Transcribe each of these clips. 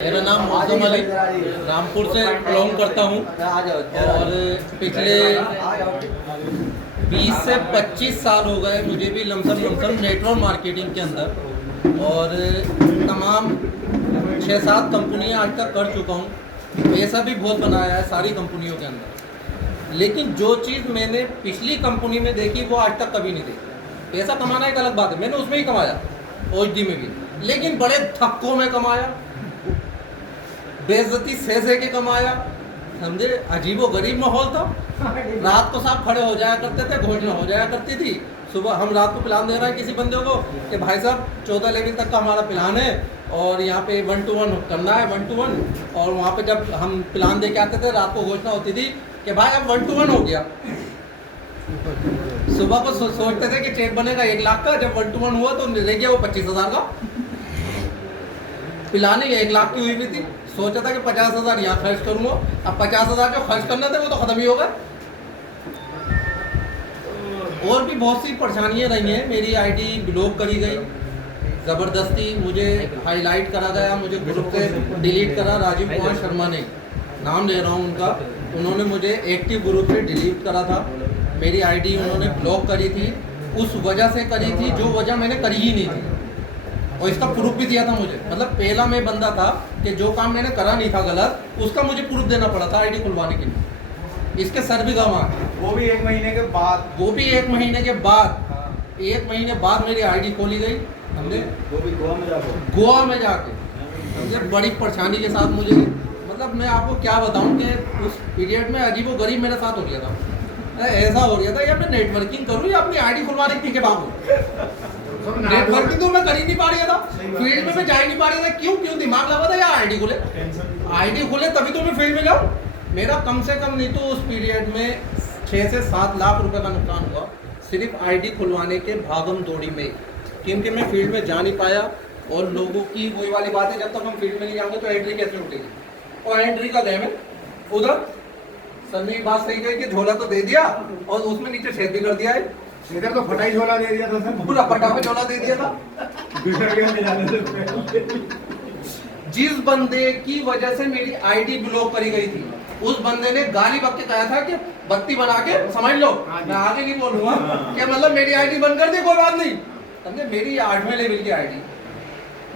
मेरा नाम मौसम अली रामपुर से बिलोंग करता हूँ और पिछले 20 से 25 साल हो गए मुझे भी लमसम नेटवर्क मार्केटिंग के अंदर और तमाम 6-7 कंपनियाँ आज तक कर चुका हूँ। पैसा भी बहुत बनाया है सारी कंपनियों के अंदर, लेकिन जो चीज़ मैंने पिछली कंपनी में देखी वो आज तक कभी नहीं देखी। पैसा कमाना एक अलग बात है, मैंने उसमें ही कमाया ओएचडी में भी, लेकिन बड़े धक्कों में कमाया, बेइज्जती सह के कमाया। समझे, अजीबो गरीब माहौल था। रात को साहब खड़े हो जाया करते थे, घोषणा हो जाया करती थी। सुबह हम रात को प्लान दे रहे हैं किसी बंदे को कि भाई साहब 14 लेवल तक का हमारा प्लान है और यहाँ पे 1 to 1 करना है, 1 to 1। और वहाँ पे जब हम प्लान दे के आते थे रात को घोषणा होती थी कि भाई अब 1 to 1 हो गया। सुबह को सोचते थे कि चेक बनेगा 1 लाख का, जब 1 to 1 हुआ तो रह गया वो 25,000 का। प्लानिंग 1 लाख की हुई भी थी, सोचा था कि 50,000 यहाँ खर्च करूँगा, अब 50,000 जो खर्च करना था वो तो ख़त्म ही हो गए। और भी बहुत सी परेशानियाँ रही हैं। मेरी आईडी ब्लॉक करी गई, ज़बरदस्ती मुझे हाईलाइट करा गया, मुझे ग्रुप से डिलीट करा। राजीव कुमार शर्मा ने, नाम ले रहा हूँ उनका, उन्होंने मुझे एक्टिव ग्रुप से डिलीट करा था। मेरी आईडी उन्होंने ब्लॉक करी थी, उस वजह से करी थी जो वजह मैंने करी ही नहीं थी, और इसका प्रूफ भी दिया था मुझे। मतलब पहला मैं बंदा था कि जो काम मैंने करा नहीं था गलत, उसका मुझे प्रूफ देना पड़ा था आईडी खुलवाने के लिए। इसके सर भी गवाह, वो भी 1 महीने के बाद, वो भी 1 महीने के बाद 1 महीने बाद मेरी आईडी खोली गई। समझे, वो भी गोवा में जाके समझे, बड़ी परेशानी के साथ मुझे, मतलब मैं आपको क्या बताऊं कि उस पीरियड में अजीबो गरीब मेरे साथ हो गया था। ऐसा हो गया था या मैं नेटवर्किंग करूँ या अपनी आईडी खुलवाने के पीछे भागूं। नेटवर्किंग तो मैं कर ही नहीं पा रहा था, फील्ड में मैं जा ही नहीं पा रहा था। क्यों दिमाग लगा था यार आईडी खुले तभी तो मैं फील्ड में जाऊँ। मेरा कम से कम नहीं तो उस पीरियड में 6 से 7 लाख रुपए का नुकसान हुआ सिर्फ आईडी खुलवाने के भागम दौड़ी में, क्योंकि मैं फील्ड में जा नहीं पाया। और लोगों की वही वाली बात है, जब तक हम फील्ड में नहीं जाएंगे तो एंट्री कैसे उठेगी। और एंट्री का गेम है उधर। सर ने बात सही कही कि झोला तो दे दिया और उसमें नीचे छेद भी कर दिया है। इधर तो फटाई झोला दे दिया था सर, पूरा फटाफट झोला दे दिया था। जिस बंदे की वजह से मेरी आईडी ब्लॉक करी गई थी, उस बंदे ने गाली बक के कहा था कि बत्ती बना के समझ लो, मैं आगे नहीं बोलूंगा कि मतलब मेरी आईडी बंद कर दी, कोई बात नहीं। समझे, मेरी 8वें लेवल की आईडी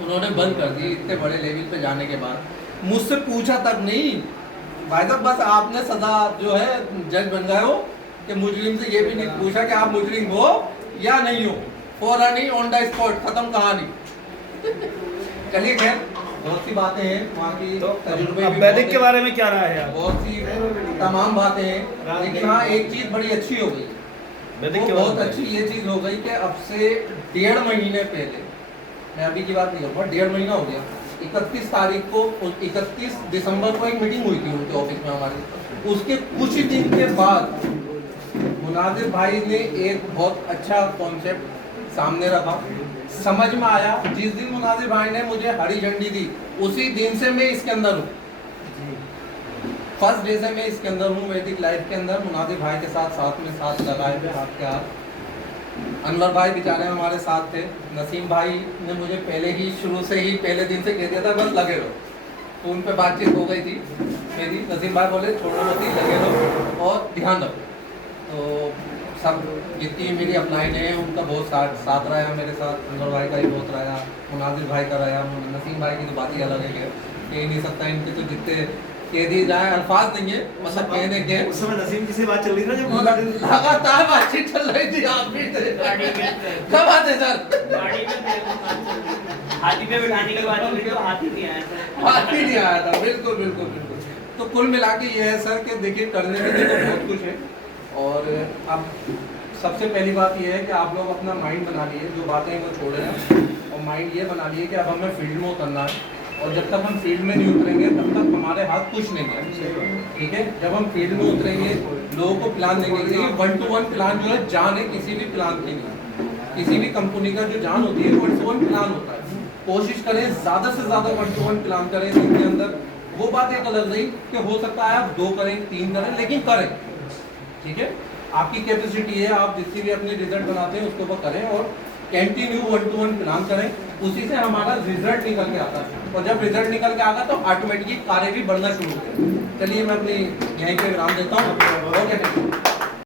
उन्होंने बंद कर दी। इतने बड़े लेवल पे जाने के बाद मुझसे पूछा तक नहीं भाई साहब, बस आपने सदा जो है जज बन गए हो कि मुजरिम से ये भी नहीं पूछा कि आप मुजरिम हो या नहीं हो, फौरन ही ऑन द स्पॉट खत्म कहानी। चलिए खैर, बहुत सी बातें हैं वहाँ की, तो तजुर्बे भी वैदिक के बारे में क्या रहा है? बहुत सी तमाम बातें हैं, लेकिन हाँ एक चीज़ बड़ी अच्छी हो गई, वो बहुत अच्छी ये चीज़ हो गई कि अब से 1.5 महीने पहले, मैं अभी की बात नहीं करूँगा, 1.5 महीना हो गया, 31 तारीख को 31 दिसंबर को एक मीटिंग हुई थी उनके ऑफिस में हमारी। उसके कुछ ही दिन के बाद मुनाजिर भाई ने एक बहुत अच्छा कॉन्सेप्ट सामने रखा, समझ में आया। जिस दिन मुनाजिर भाई ने मुझे हरी झंडी दी, उसी दिन से मैं इसके अंदर हूँ। फर्स्ट डे से मैं इसके अंदर हूँ, वैदिक लाइफ के अंदर। मुनाजिर भाई के साथ में साथ लगाए हुए हाथ के हाथ। अनवर भाई बेचारे हमारे साथ थे। नसीम भाई ने मुझे पहले ही शुरू से ही पहले दिन से कह दिया था बस लगे रहो, तो उन पे बातचीत हो गई थी मेरी। नसीम भाई बोले छोड़ो मत, लगे रहो और ध्यान रखो। तो सब जितनी मेरी अपलाइन है उनका बहुत साथ रहा मेरे साथ। अनवर भाई का ही बहुत रहा, मुनाजिर भाई का रहा। नसीम भाई की तो बात ही अलग है, कह नहीं सकता। इनके तो जितने कह दिए जाए अल्फाज नहीं है, मतलब कहने के। उस समय नसीम की से बात चल रही थी ना, जब लगातार बातचीत चल रही थी। आप भी क्या बात है सर? हाथी पे बिठाने की बात चल रही थी, हाथी नहीं आया था। बिल्कुल। तो कुल मिला के ये है सर कि देखिए करने के लिए तो बहुत कुछ है। और अब सबसे पहली बात ये है कि आप लोग अपना माइंड बना लिए, जो बातें वो छोड़े हैं, और माइंड ये बना लिए कि अब हमें फील्ड में उतरना है। और जब तक हम फील्ड में नहीं उतरेंगे तब तक हमारे हाथ कुछ नहीं है, ठीक है। जब हम फील्ड में उतरेंगे, लोगों को प्लान देंगे। 1 to 1 प्लान जो है जान है किसी भी प्लान की नहीं। किसी भी कंपनी का जो जान होती है 1 to 1 प्लान होता है। कोशिश करें ज़्यादा से ज़्यादा 1 to 1 प्लान करें दिन के अंदर। वो बात एक अलग रही कि हो सकता है आप 2 करें 3 करें, लेकिन करें, ठीक है। आपकी कैपेसिटी है, आप जिससे भी अपनी रिजल्ट बनाते हैं उसके ऊपर करें और कंटिन्यू 1 to 1 प्लान करें। उसी से हमारा रिजल्ट निकल के आता है, और जब रिजल्ट निकल के आगा तो ऑटोमेटिकली कार्य भी बढ़ना शुरू होते हैं। चलिए मैं अपनी यहीं पे विराम देता हूँ। ओके।